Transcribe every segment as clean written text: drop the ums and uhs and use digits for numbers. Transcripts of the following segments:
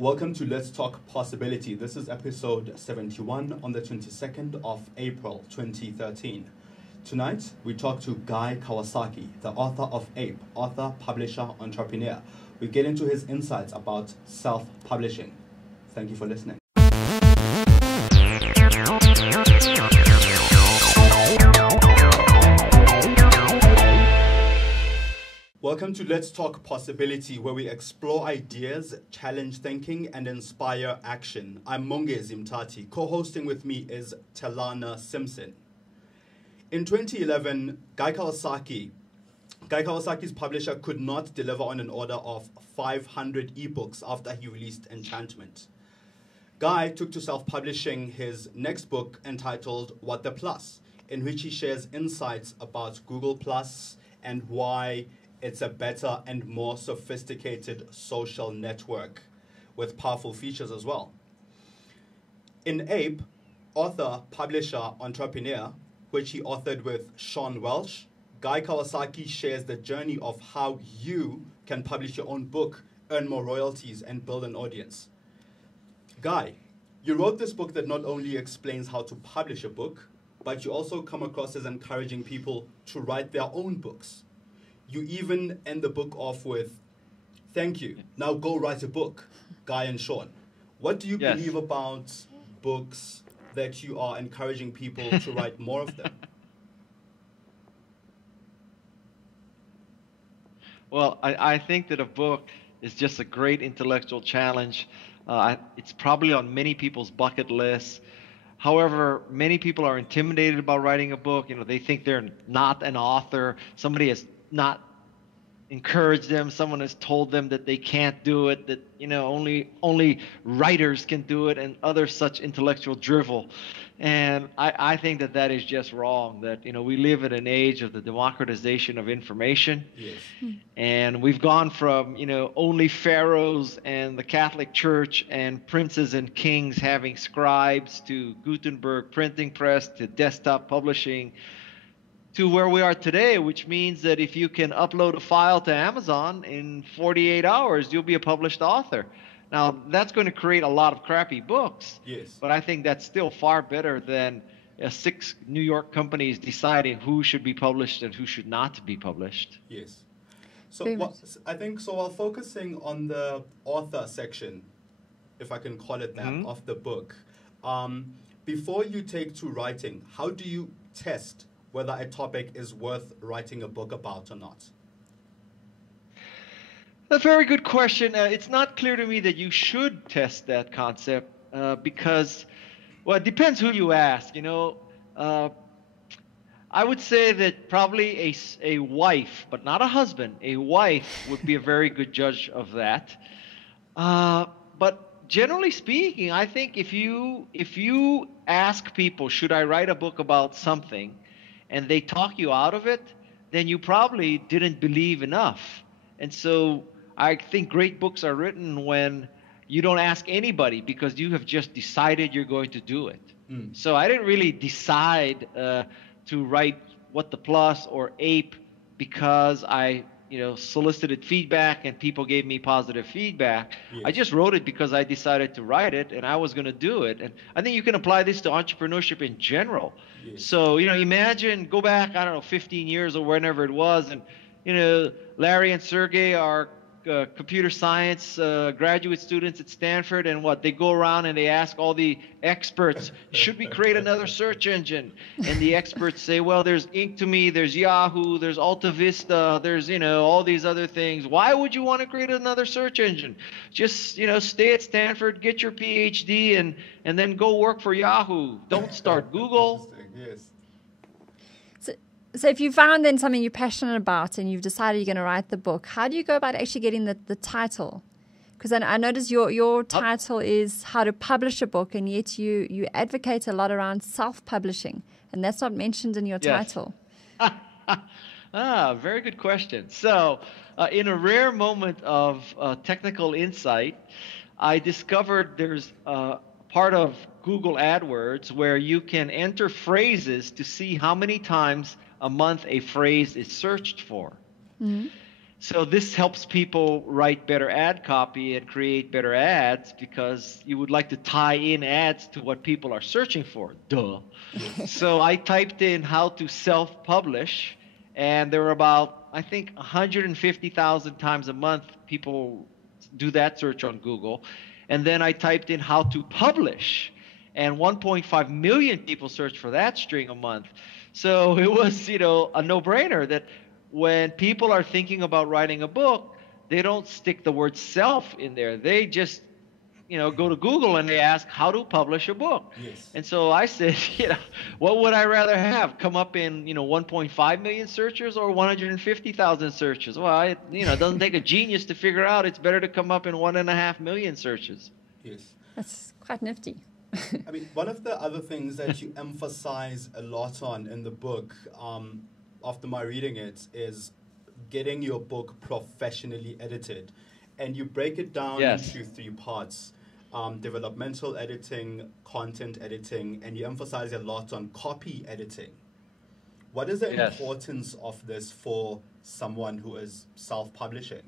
Welcome to Let's Talk Possibility. This is episode 71 on the 22nd of April 2013. Tonight, we talk to Guy Kawasaki, the author of Ape, author, publisher, entrepreneur. We get into his insights about self-publishing. Thank you for listening. Welcome to Let's Talk Possibility, where we explore ideas, challenge thinking, and inspire action. I'm Mongezi Mtati. Co-hosting with me is Telana Simpson. In 2011, Guy Kawasaki's publisher could not deliver on an order of 500 ebooks after he released Enchantment. Guy took to self-publishing his next book entitled What the Plus, in which he shares insights about Google Plus and why it's a better and more sophisticated social network with powerful features as well. In Ape, author, publisher, entrepreneur, which he authored with Shawn Welch, Guy Kawasaki shares the journey of how you can publish your own book, earn more royalties, and build an audience. Guy, you wrote this book that not only explains how to publish a book, but you also come across as encouraging people to write their own books. You even end the book off with, "Thank you. Now go write a book," Guy and Shawn. What do you believe about books that you are encouraging people to write more of them? Well, I think that a book is just a great intellectual challenge. It's probably on many people's bucket lists. However, many people are intimidated about writing a book. They think they're not an author. Somebody has not encouraged them. Someone has told them that they can't do it, that only writers can do it, and other such intellectual drivel. And I think that is just wrong. That we live in an age of the democratization of information. Yes. And we've gone from only pharaohs and the Catholic Church and princes and kings having scribes to Gutenberg printing press to desktop publishing, to where we are today, which means that if you can upload a file to Amazon in 48 hours, you'll be a published author. Now, that's going to create a lot of crappy books, Yes. but I think that's still far better than 6 New York companies deciding who should be published and who should not be published. Yes. So while focusing on the author section, if I can call it that, of the book, before you take to writing, how do you test whether a topic is worth writing a book about or not? A very good question. It's not clear to me that you should test that concept because, well, it depends who you ask. I would say that probably a wife, but not a husband, a wife would be a very good judge of that. But generally speaking, I think if you ask people, should I write a book about something, and they talk you out of it, then you probably didn't believe enough. And so I think great books are written when you don't ask anybody because you have just decided you're going to do it. So I didn't really decide to write What the Plus or Ape because I solicited feedback and people gave me positive feedback. Yes. I just wrote it because I decided to write it and I was going to do it. And I think you can apply this to entrepreneurship in general. Yes. So, imagine, go back, 15 years or whenever it was, and, Larry and Sergey are computer science graduate students at Stanford, and they go around and they ask all the experts, should we create another search engine? And the experts say, well, there's Inc2Me, there's Yahoo, there's Alta Vista, there's all these other things. Why would you want to create another search engine? Just stay at Stanford, get your PhD, and then go work for Yahoo. Don't start Google. Yes. So if you found then something you're passionate about and you've decided you're going to write the book, how do you go about actually getting the title? Because I notice your title is How to Publish a Book, and yet you advocate a lot around self-publishing, and that's not mentioned in your title. Very good question. So in a rare moment of technical insight, I discovered there's part of Google AdWords where you can enter phrases to see how many times a month a phrase is searched for. Mm-hmm. So this helps people write better ad copy and create better ads because you would like to tie in ads to what people are searching for. Duh. So I typed in how to self-publish, and there were about, I think, 150,000 times a month people do that search on Google. And then I typed in how to publish, and 1.5 million people search for that string a month. So it was, a no-brainer that when people are thinking about writing a book, they don't stick the word self in there. They just, go to Google and they ask how to publish a book. Yes. And so I said, what would I rather have come up in, 1.5 million searches or 150,000 searches? Well, it doesn't take a genius to figure out it's better to come up in 1.5 million searches. Yes. That's quite nifty. I mean, one of the other things that you emphasize a lot on in the book, after my reading it, is getting your book professionally edited. And you break it down into 3 parts: developmental editing, content editing, and you emphasize a lot on copy editing. What is the importance of this for someone who is self-publishing?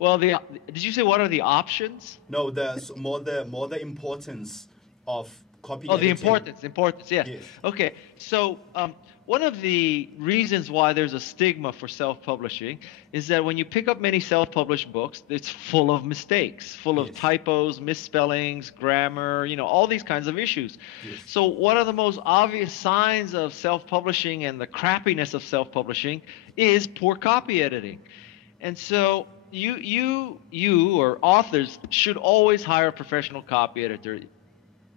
Well, did you say what are the options? No, there's more the importance of copy editing. The importance, yes. Okay, so one of the reasons why there's a stigma for self-publishing is that when you pick up many self-published books, it's full of mistakes, full of typos, misspellings, grammar, all these kinds of issues. Yes. So one of the most obvious signs of self-publishing and the crappiness of self-publishing is poor copy editing. And so you or authors should always hire a professional copy editor.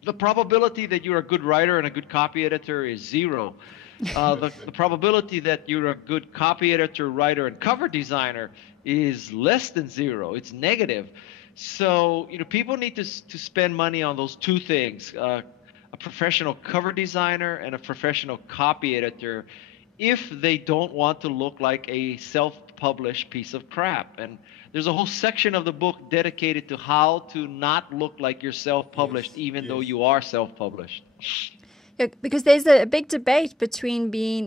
The probability that you're a good writer and a good copy editor is 0. The probability that you're a good copy editor, writer, and cover designer is less than 0. It's negative. So people need to spend money on those 2 things: a professional cover designer and a professional copy editor, if they don't want to look like a self-published piece of crap. And there's a whole section of the book dedicated to how to not look like you're self-published, even though you are self-published. Yeah, because there's a big debate between being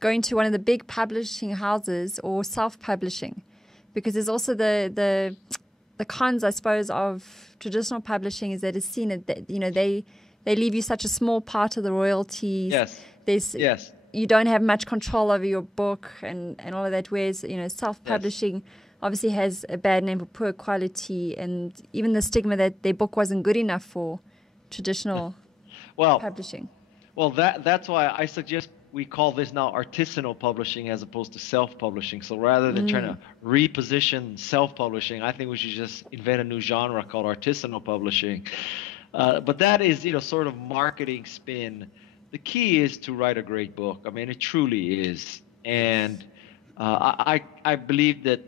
going to one of the big publishing houses or self-publishing, because there's also the cons, I suppose, of traditional publishing is that it's seen that they leave you such a small part of the royalties. Yes. You don't have much control over your book and all of that, whereas self-publishing obviously has a bad name for poor quality, and even the stigma that their book wasn't good enough for traditional publishing. Well, that's why I suggest we call this now artisanal publishing as opposed to self-publishing. So rather than trying to reposition self-publishing, I think we should just invent a new genre called artisanal publishing. But that is, sort of marketing spin. The key is to write a great book. I mean, it truly is. And I believe that,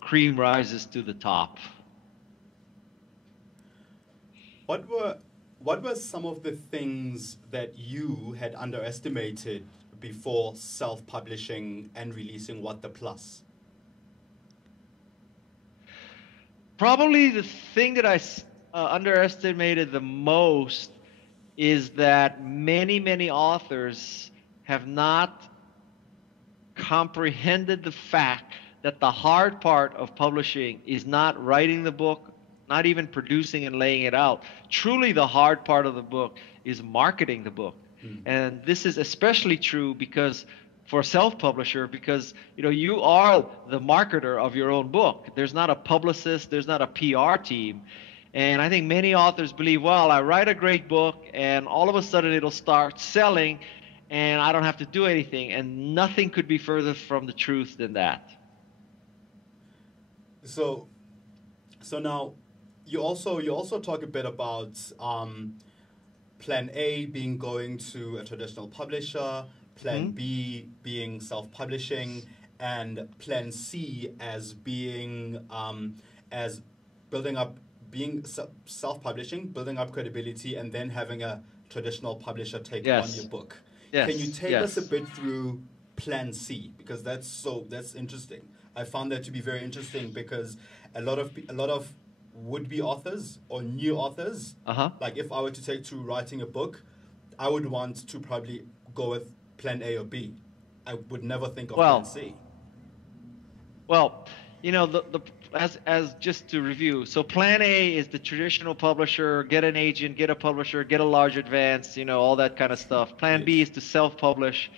cream rises to the top. What were some of the things that you had underestimated before self-publishing and releasing What the Plus? Probably the thing that I underestimated the most is that many authors have not comprehended the fact that the hard part of publishing is not writing the book, not even producing and laying it out. Truly the hard part of the book is marketing the book. And this is especially true because for a self-publisher, because you are the marketer of your own book. There's not a publicist, there's not a PR team. And I think many authors believe, well, I write a great book and all of a sudden it'll start selling and I don't have to do anything. And nothing could be further from the truth than that. So now you also talk a bit about plan A being going to a traditional publisher, plan B being self-publishing, and plan C as being as building up, being self-publishing, building up credibility, and then having a traditional publisher take on your book. Can you take us a bit through plan C, because that's interesting. I found that to be very interesting because a lot of would-be authors or new authors, like if I were to take to writing a book, I would want to probably go with plan A or B. I would never think of plan C. Well, as just to review, so plan A is the traditional publisher, get an agent, get a publisher, get a large advance, all that kind of stuff. Plan B is to self-publish.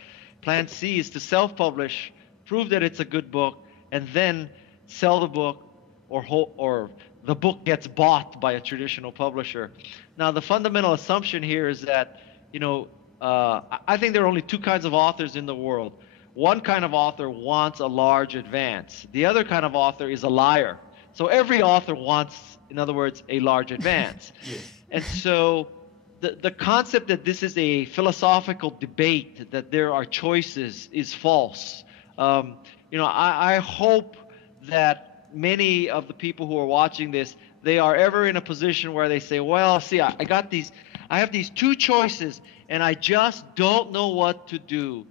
Plan C is to self-publish, prove that it's a good book, and then sell the book, or the book gets bought by a traditional publisher. Now, the fundamental assumption here is that, I think there are only two kinds of authors in the world. One kind of author wants a large advance. The other kind of author is a liar. So every author wants, in other words, a large advance. Yes. And so the concept that this is a philosophical debate, that there are choices, is false. I hope that many of the people who are watching this, they are ever in a position where they say, well, see, I have these two choices, and I just don't know what to do.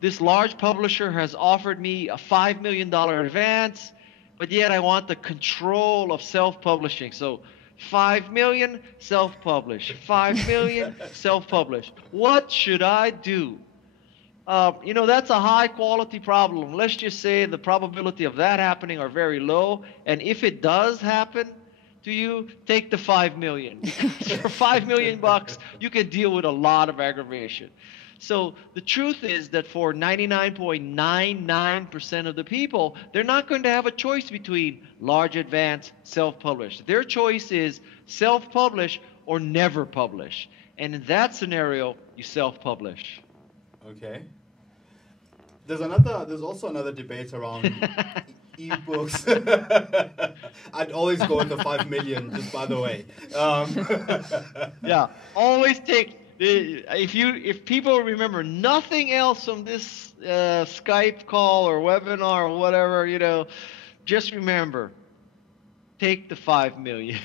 This large publisher has offered me a $5 million advance, but yet I want the control of self-publishing. So 5 million, self-publish. 5 million, self-publish. What should I do? That's a high-quality problem. Let's just say the probability of that happening are very low, and if it does happen to you, take the 5 million. For $5 million bucks, you can deal with a lot of aggravation. So the truth is that for 99.99% of the people, they're not going to have a choice between large advance, self-publish. Their choice is self-publish or never publish. And in that scenario, you self-publish. Okay. There's also another debate around ebooks. I'd always go with the 5 million, just by the way. Yeah, always take. If people remember nothing else from this Skype call or webinar or whatever, just remember, take the 5 million.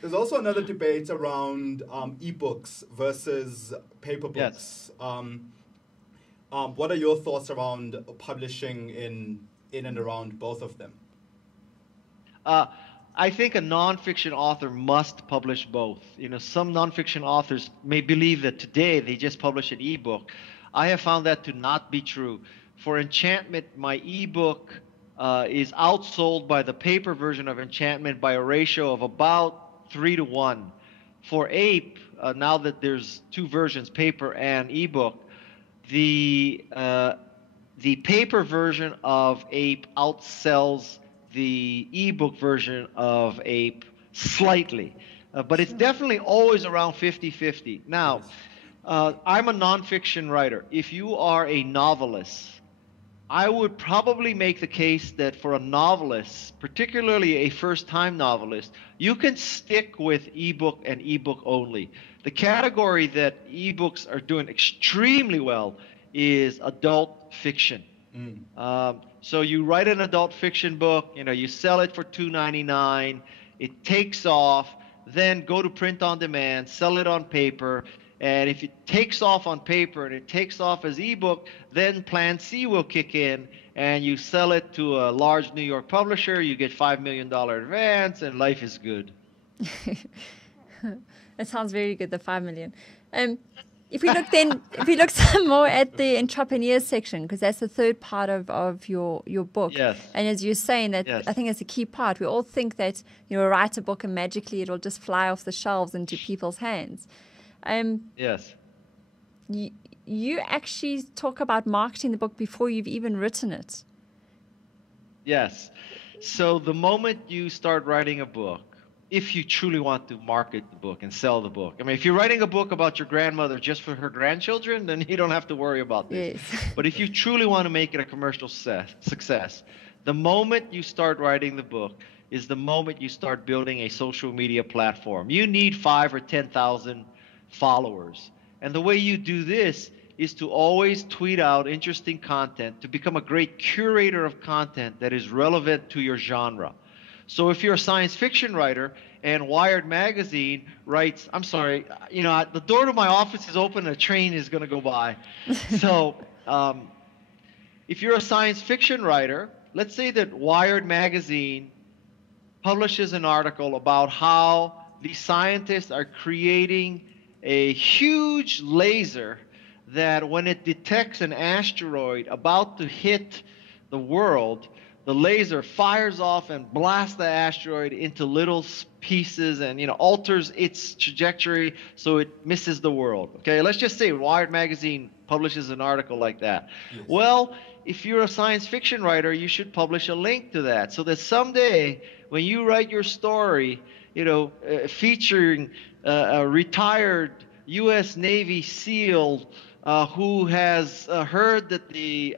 There's also another debate around ebooks versus paper books. Yes. What are your thoughts around publishing in and around both of them? I think a nonfiction author must publish both. Some nonfiction authors may believe that today they just publish an ebook. I have found that to not be true. For Enchantment, my ebook is outsold by the paper version of Enchantment by a ratio of about 3-to-1. For Ape, now that there's two versions, paper and ebook, the paper version of Ape outsells the ebook version of Ape slightly, but it's definitely always around 50-50. Now, I'm a nonfiction writer. If you are a novelist, I would probably make the case that for a novelist, particularly a first-time novelist, you can stick with ebook and ebook only. The category that ebooks are doing extremely well is adult fiction. So you write an adult fiction book, you sell it for $2.99, it takes off, then go to print on demand, sell it on paper, and if it takes off on paper and it takes off as ebook, then Plan C will kick in and you sell it to a large New York publisher, you get $5 million advance, and life is good. That sounds very good, the 5 million. If we look some more at the entrepreneurs section, because that's the third part of your book. Yes. And as you're saying, that yes. I think it's a key part. We all think that write a book and magically it'll just fly off the shelves into people's hands. Yes. You actually talk about marketing the book before you've even written it. Yes. So the moment you start writing a book, if you truly want to market the book and sell the book. I mean, if you're writing a book about your grandmother just for her grandchildren, then you don't have to worry about this. Yes. But if you truly want to make it a commercial success, the moment you start writing the book is the moment you start building a social media platform. You need 5,000 or 10,000 followers. And the way you do this is to always tweet out interesting content, to become a great curator of content that is relevant to your genre. So if you're a science fiction writer and Wired magazine writes, I'm sorry, the door to my office is open and a train is going to go by. So if you're a science fiction writer, let's say that Wired magazine publishes an article about how the scientists are creating a huge laser that when it detects an asteroid about to hit the world, the laser fires off and blasts the asteroid into little pieces and, alters its trajectory so it misses the world. Okay, let's just say Wired magazine publishes an article like that. Yes. Well, if you're a science fiction writer, you should publish a link to that so that someday when you write your story, featuring a retired U.S. Navy SEAL who has heard that the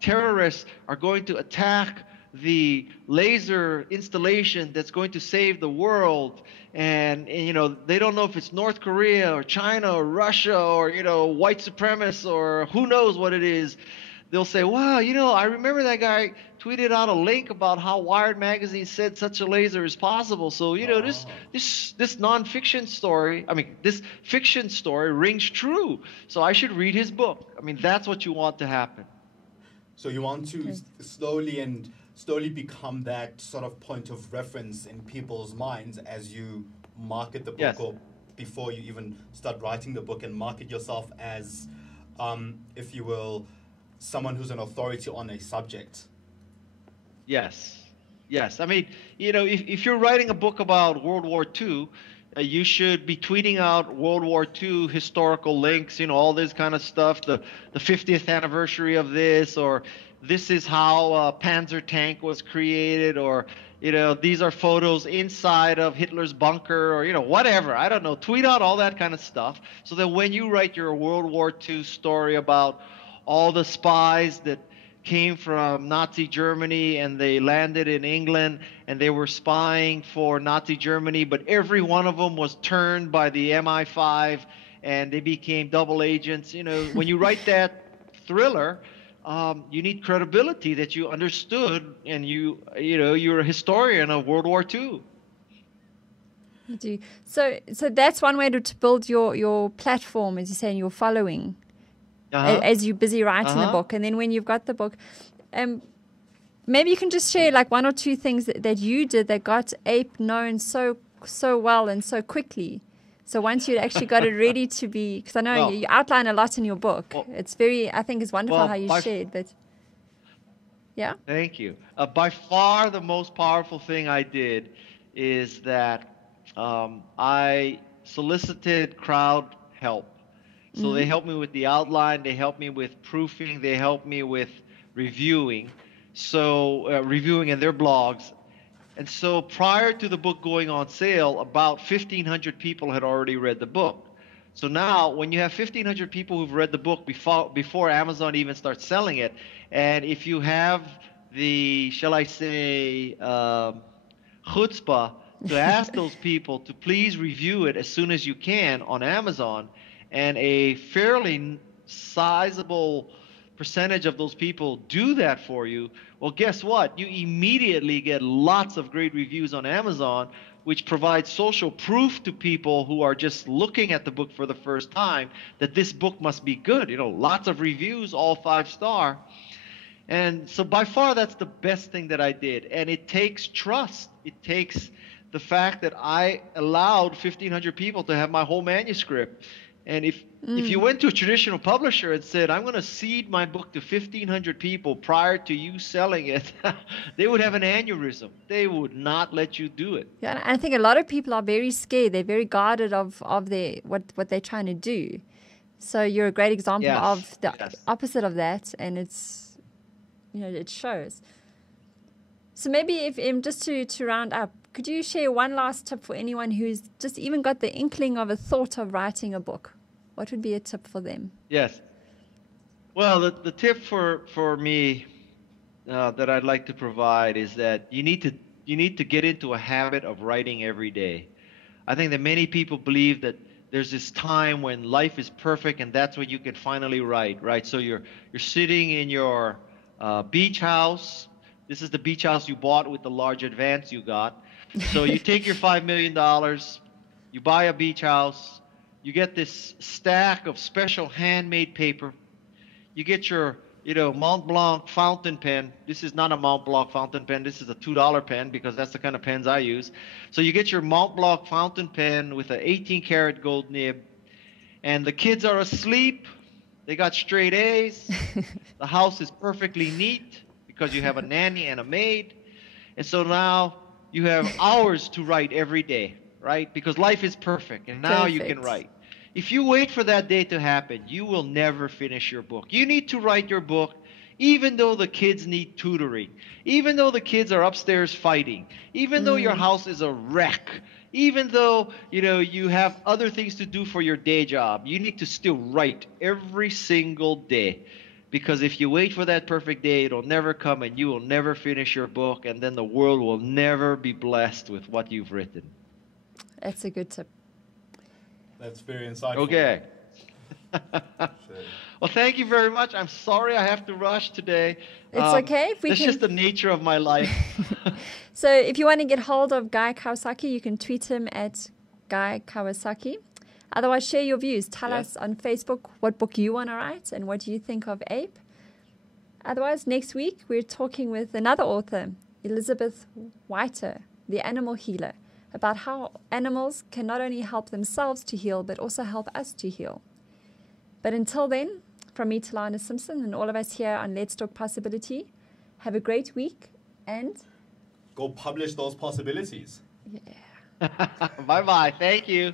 terrorists are going to attack the laser installation that's going to save the world, and they don't know if it's North Korea or China or Russia or white supremacists or who knows what it is. They'll say, wow, I remember that guy tweeted out a link about how Wired magazine said such a laser is possible. So, this nonfiction story, this fiction story rings true. So I should read his book. That's what you want to happen. So you want to slowly become that sort of point of reference in people's minds as you market the book, Yes. or before you even start writing the book, and market yourself as, if you will, someone who's an authority on a subject. Yes. If you're writing a book about World War II, you should be tweeting out World War II historical links, all this kind of stuff, the 50th anniversary of this, or this is how a Panzer tank was created, or, these are photos inside of Hitler's bunker, or, whatever. I don't know. Tweet out all that kind of stuff so that when you write your World War II story about all the spies that came from Nazi Germany and they landed in England and they were spying for Nazi Germany, but every one of them was turned by the MI5 and they became double agents. When you write that thriller, you need credibility that you understood, and you're a historian of World War II. You do. So that's one way to build your platform, as you say, and your following. As you're busy writing the book. And then when you've got the book, maybe you can just share like one or two things that you did that got Ape known so well and so quickly. So once you actually got it ready to be, because I know you outline a lot in your book. It's I think it's wonderful how you shared, but yeah. Thank you. By far the most powerful thing I did is that I solicited crowd help. So they helped me with the outline, they helped me with proofing, they helped me with reviewing. So reviewing in their blogs. And so prior to the book going on sale, about 1,500 people had already read the book. So now when you have 1,500 people who've read the book before Amazon even starts selling it, and if you have the, shall I say, chutzpah to ask those people to please review it as soon as you can on Amazon, and a fairly sizable percentage of those people do that for you, well, guess what? You immediately get lots of great reviews on Amazon, which provides social proof to people who are just looking at the book for the first time that this book must be good. Lots of reviews, all 5-star. And so by far that's the best thing that I did. And it takes trust. It takes the fact that I allowed 1,500 people to have my whole manuscript. And if you went to a traditional publisher and said, I'm going to seed my book to 1,500 people prior to you selling it, they would have an aneurysm. They would not let you do it. Yeah, and I think a lot of people are very scared. They're very guarded of their what they're trying to do. So you're a great example of the opposite of that, and it's, it shows. So maybe if just to round up, could you share one last tip for anyone who's just even got the inkling of a thought of writing a book? What would be a tip for them? Yes. Well, the tip for me that I'd like to provide is that you need to get into a habit of writing every day. I think that many people believe that there's this time when life is perfect and that's when you can finally write, right? So you're sitting in your beach house. This is the beach house you bought with the large advance you got. So you take your $5 million, you buy a beach house, you get this stack of special handmade paper, you get your Mont Blanc fountain pen. This is not a Mont Blanc fountain pen, this is a $2 pen because that's the kind of pens I use. So you get your Mont Blanc fountain pen with an 18 karat gold nib, and the kids are asleep, They got straight A's. The house is perfectly neat because you have a nanny and a maid. And so now you have hours to write every day, right? Because life is perfect, and now you can Perfect. write. If you wait for that day to happen, you will never finish your book. You need to write your book even though the kids need tutoring, even though the kids are upstairs fighting, even though your house is a wreck, even though you have other things to do for your day job. You need to still write every single day. Because if you wait for that perfect day, it'll never come and you will never finish your book, and then the world will never be blessed with what you've written. That's a good tip. That's very insightful. Okay. Sure. Well, thank you very much. I'm sorry I have to rush today. It's okay. If we That's can... just the nature of my life. So if you want to get hold of Guy Kawasaki, you can tweet him at Guy Kawasaki. Otherwise, share your views. Tell us on Facebook what book you want to write and what you think of Ape. Otherwise, next week, we're talking with another author, Elizabeth Whiter, the animal healer, about how animals can not only help themselves to heal, but also help us to heal. But until then, from me, Talana Simpson, and all of us here on Let's Talk Possibility, have a great week and... Go publish those possibilities. Yeah. Bye-bye. Thank you.